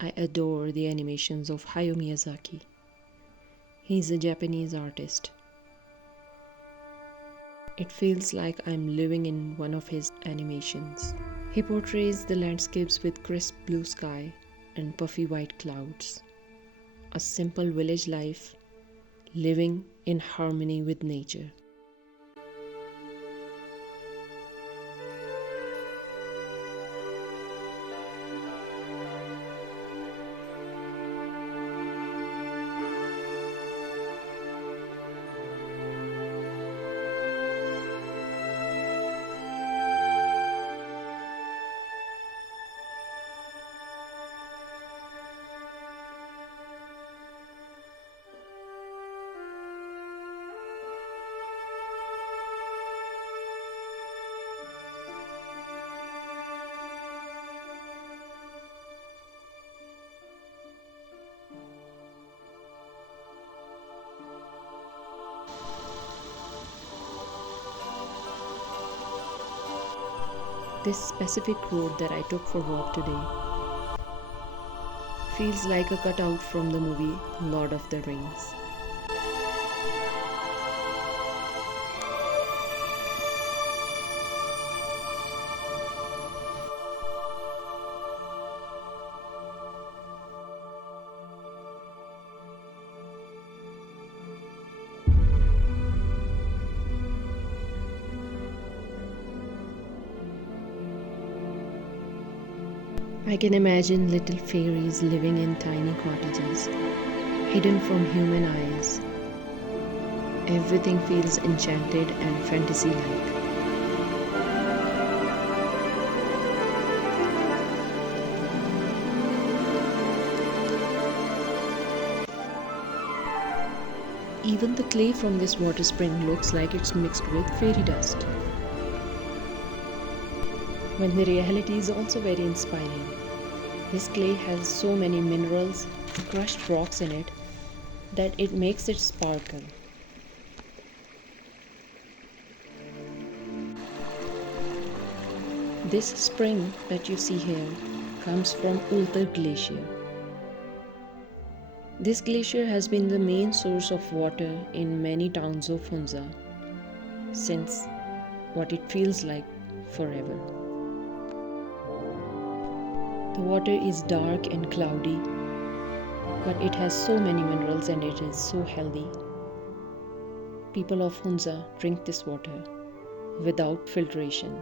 I adore the animations of Hayao Miyazaki. He's a Japanese artist. It feels like I'm living in one of his animations. He portrays the landscapes with crisp blue sky and puffy white clouds. A simple village life living in harmony with nature. This specific road that I took for walk today feels like a cutout from the movie Lord of the Rings. I can imagine little fairies living in tiny cottages, hidden from human eyes. Everything feels enchanted and fantasy-like. Even the clay from this water spring looks like it's mixed with fairy dust. When the reality is also very inspiring. This clay has so many minerals, crushed rocks in it, that it makes it sparkle. This spring that you see here comes from Ultar Glacier. This glacier has been the main source of water in many towns of Hunza since what it feels like forever. The water is dark and cloudy, but it has so many minerals and it is so healthy. People of Hunza drink this water without filtration.